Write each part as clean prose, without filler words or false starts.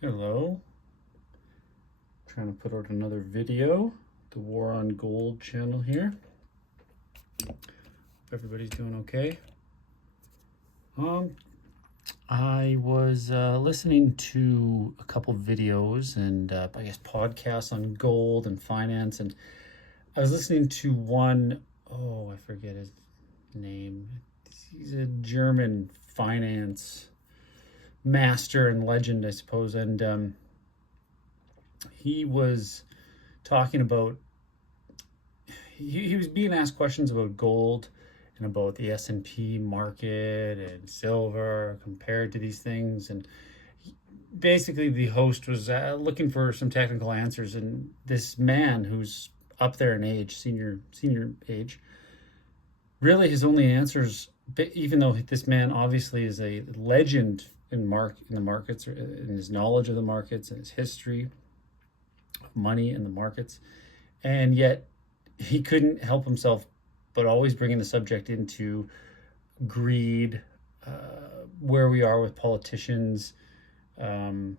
Hello, trying to put out another video, the War on Gold channel here. Hope everybody's doing okay. Um, I was listening to a couple videos and I guess podcasts on gold and finance, and I was listening to one. Oh, I forget his name. He's a German finance master and legend, I suppose, and he was talking about he was being asked questions about gold and about the S&P market and silver compared to these things, and basically the host was looking for some technical answers, and this man who's up there in age, senior age, really his only answers, even though this man obviously is a legend in the markets, in his knowledge of the markets and his history of money in the markets, and yet he couldn't help himself but always bringing the subject into greed, where we are with politicians, um,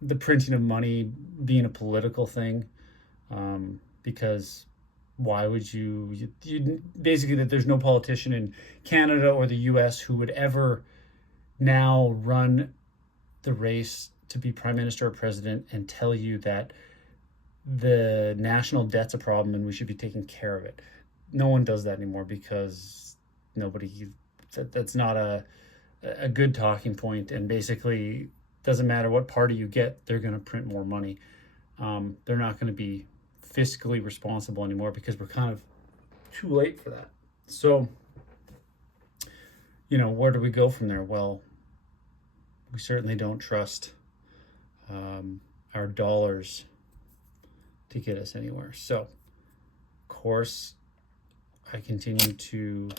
the printing of money being a political thing, because why would you basically, that there's no politician in Canada or the US who would ever now run the race to be prime minister or president and tell you that the national debt's a problem and we should be taking care of it. No one does that anymore because nobody, that's not a good talking point, and basically doesn't matter what party you get, they're going to print more money. They're not going to be fiscally responsible anymore because we're kind of too late for that. So, where do we go from there? Well, we certainly don't trust our dollars to get us anywhere. So, of course, I continue to,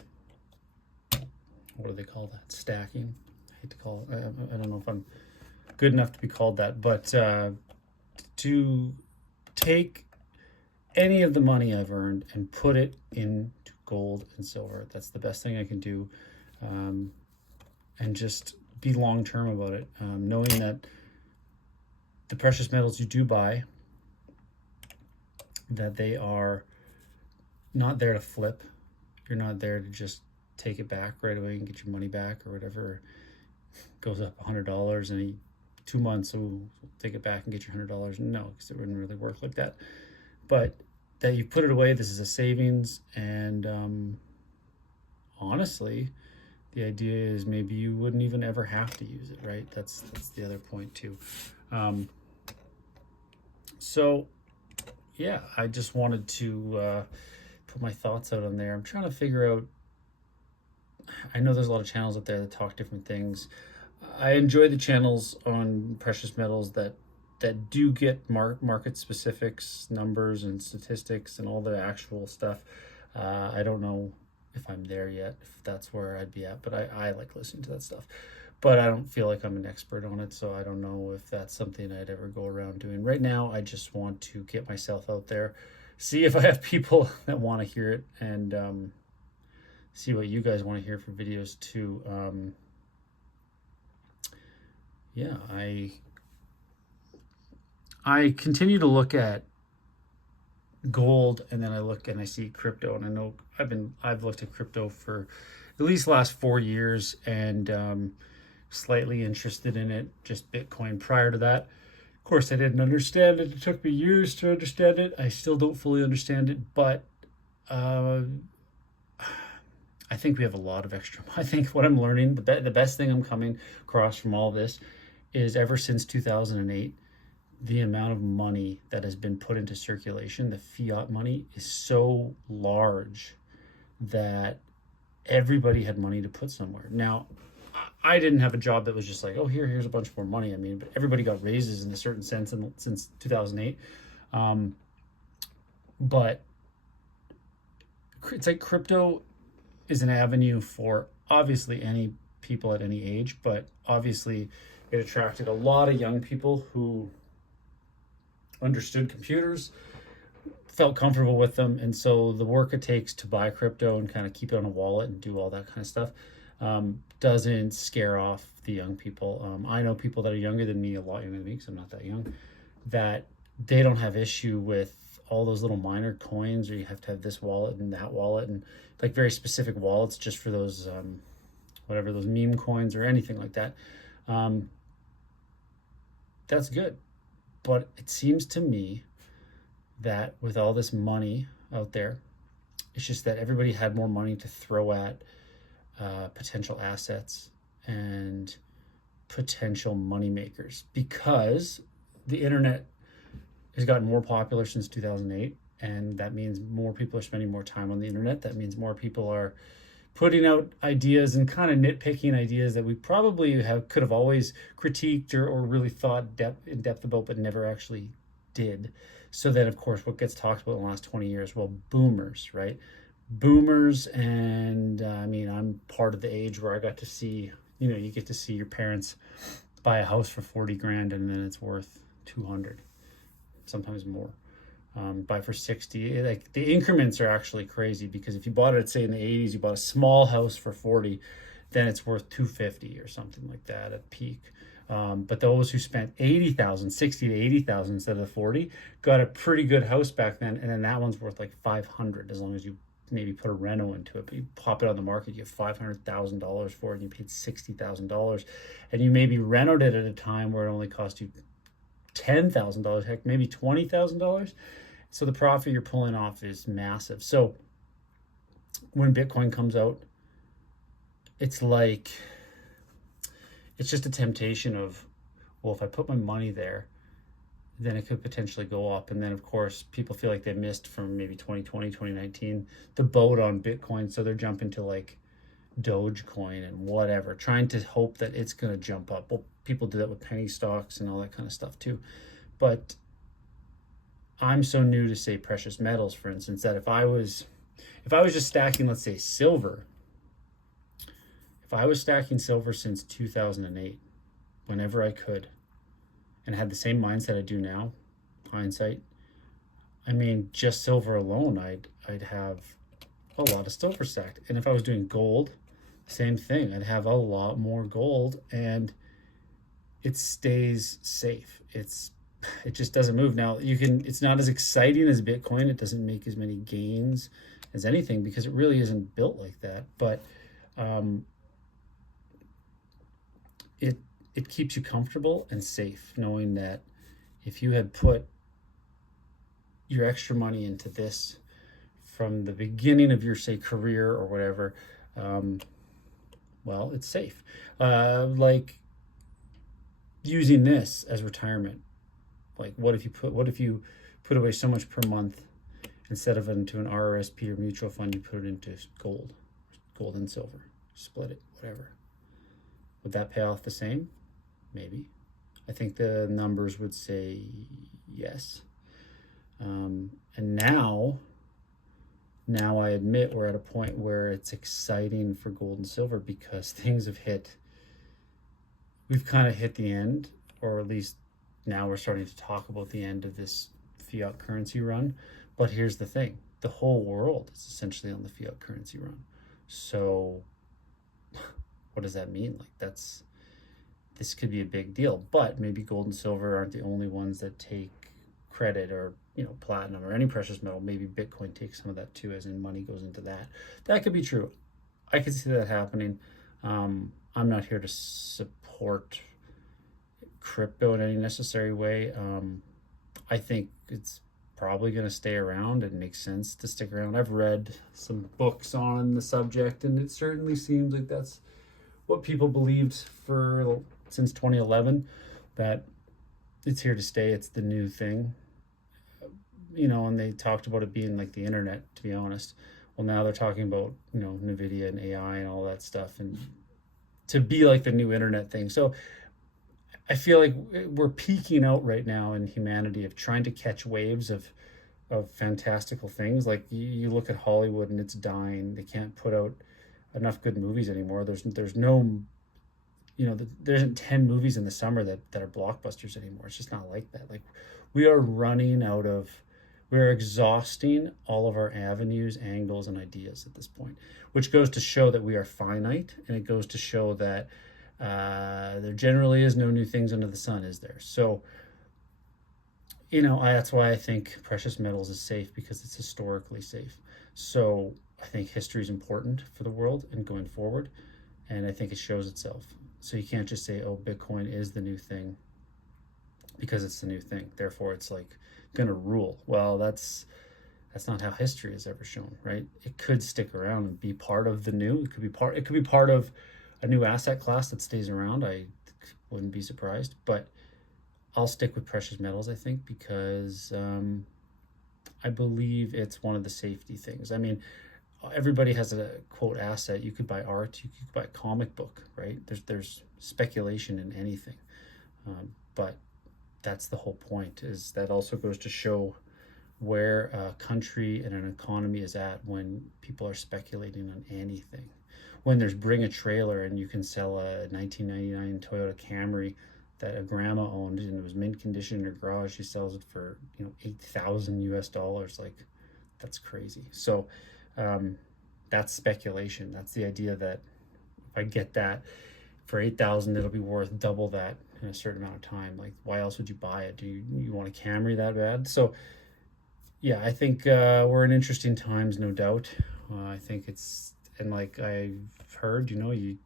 what do they call that? Stacking. I hate to call it, I don't know if I'm good enough to be called that, but to take any of the money I've earned and put it into gold and silver. That's the best thing I can do. And just be long term about it, knowing that the precious metals you do buy, that they are not there to flip. You're not there to just take it back right away and get your money back or whatever. It goes up $100 in 2 months, so we'll take it back and get your $100. No, because it wouldn't really work like that. But that you put it away, this is a savings, and honestly, the idea is maybe you wouldn't even ever have to use it, right? That's the other point too. So yeah, I just wanted to put my thoughts out on there. I'm trying to figure out. I know there's a lot of channels out there that talk different things. I enjoy the channels on precious metals that do get market specifics, numbers and statistics and all the actual stuff. I don't know if I'm there yet, if that's where I'd be at, but I like listening to that stuff. But I don't feel like I'm an expert on it, so I don't know if that's something I'd ever go around doing. Right now, I just want to get myself out there, see if I have people that want to hear it, and see what you guys want to hear for videos too. Yeah, I continue to look at gold, and then I look and I see crypto, and I know I've looked at crypto for at least the last 4 years, and slightly interested in it, just Bitcoin prior to that. Of course, I didn't understand it. It took me years to understand it. I still don't fully understand it, but uh, I think we have a lot of extra. I think what I'm learning, the best thing I'm coming across from all this is, ever since 2008, the amount of money that has been put into circulation, the fiat money, is so large that everybody had money to put somewhere. Now, I didn't have a job that was just like, oh, here's a bunch more money. I mean, but everybody got raises in a certain sense since 2008. But it's like crypto is an avenue for obviously any people at any age, but obviously it attracted a lot of young people who understood computers, felt comfortable with them, and so the work it takes to buy crypto and kind of keep it on a wallet and do all that kind of stuff doesn't scare off the young people. I know people that are younger than me, a lot younger than me, because I'm not that young, that they don't have issue with all those little minor coins, or you have to have this wallet and that wallet, and like very specific wallets just for those whatever, those meme coins or anything like that. Um, that's good. But it seems to me that with all this money out there, it's just that everybody had more money to throw at potential assets and potential money makers, because the internet has gotten more popular since 2008, and that means more people are spending more time on the internet. That means more people are putting out ideas and kind of nitpicking ideas that we probably could have always critiqued or really thought in depth about, but never actually did. So then, of course, what gets talked about in the last 20 years? Well, boomers, right? Boomers, and I mean, I'm part of the age where I got to see, you get to see your parents buy a house for 40 grand and then it's worth 200, sometimes more. Buy for 60. Like, the increments are actually crazy, because if you bought it, say in the 80s, you bought a small house for 40, then it's worth 250 or something like that at peak. But those who spent 80,000, 60 to 80,000 instead of the 40, got a pretty good house back then, and then that one's worth like 500, as long as you maybe put a reno into it. But you pop it on the market, you get $500,000 for it, and you paid $60,000, and you maybe renoed it at a time where it only cost you $10,000, heck, maybe $20,000. So the profit you're pulling off is massive. So when Bitcoin comes out, it's like, it's just a temptation of, well, if I put my money there, then it could potentially go up. And then, of course, people feel like they missed from maybe 2020, 2019, the boat on Bitcoin. So they're jumping to like Dogecoin and whatever, trying to hope that it's going to jump up. Well, people do that with penny stocks and all that kind of stuff too. But I'm so new to, say, precious metals, for instance, that if I was just stacking, let's say, silver, if I was stacking silver since 2008, whenever I could, and had the same mindset I do now, hindsight, I mean, just silver alone, I'd have a lot of silver stacked. And if I was doing gold, same thing. I'd have a lot more gold, and it stays safe. It just doesn't move. Now, it's not as exciting as Bitcoin. It doesn't make as many gains as anything, because it really isn't built like that. But it keeps you comfortable and safe, knowing that if you had put your extra money into this from the beginning of your, say, career or whatever, well, it's safe. Like using this as retirement. Like, what if you put away so much per month, instead of into an RRSP or mutual fund, you put it into gold and silver, split it, whatever. Would that pay off the same? Maybe. I think the numbers would say yes. And now I admit we're at a point where it's exciting for gold and silver, because we've kind of hit the end, or at least now we're starting to talk about the end of this fiat currency run. But here's the thing. The whole world is essentially on the fiat currency run. So what does that mean? Like, this could be a big deal. But maybe gold and silver aren't the only ones that take credit, or platinum or any precious metal. Maybe Bitcoin takes some of that too, as in money goes into that. That could be true. I could see that happening. I'm not here to support crypto in any necessary way. I think it's probably going to stay around. It makes sense to stick around. I've read some books on the subject, and it certainly seems like that's what people believed since 2011, that it's here to stay. It's the new thing. And they talked about it being like the internet, to be honest. Well, now they're talking about, NVIDIA and AI and all that stuff, and to be like the new internet thing. So I feel like we're peaking out right now in humanity of trying to catch waves of fantastical things. Like, you look at Hollywood and it's dying. They can't put out enough good movies anymore. There's no, there isn't 10 movies in the summer that are blockbusters anymore. It's just not like that. Like, we're exhausting all of our avenues, angles, and ideas at this point, which goes to show that we are finite, and it goes to show that There generally is no new things under the sun, is there? So, that's why I think precious metals is safe, because it's historically safe. So I think history is important for the world and going forward, and I think it shows itself. So you can't just say, oh, Bitcoin is the new thing because it's the new thing, therefore it's like gonna rule. Well, that's not how history has ever shown, right? It could stick around and be part of the new. It could be part of a new asset class that stays around. I wouldn't be surprised, but I'll stick with precious metals, I think, because I believe it's one of the safety things. I mean, everybody has a quote asset. You could buy art, you could buy a comic book, right? There's speculation in anything, but that's the whole point. Is that also goes to show where a country and an economy is at when people are speculating on anything. When there's bring a trailer and you can sell a 1999 Toyota Camry that a grandma owned and it was mint condition in her garage, she sells it for $8,000 US. Like, that's crazy. So that's speculation. That's the idea that if I get that for 8,000, it'll be worth double that in a certain amount of time. Like, why else would you buy it? Do you want a Camry that bad? So yeah, I think we're in interesting times, no doubt. I think and like I've heard, you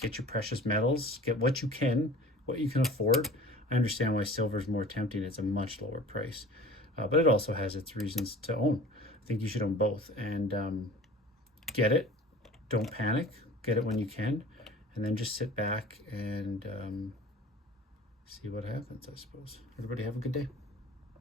get your precious metals, get what you can afford. I understand why silver is more tempting. It's a much lower price, but it also has its reasons to own. I think you should own both, and get it. Don't panic. Get it when you can, and then just sit back and see what happens, I suppose. Everybody have a good day.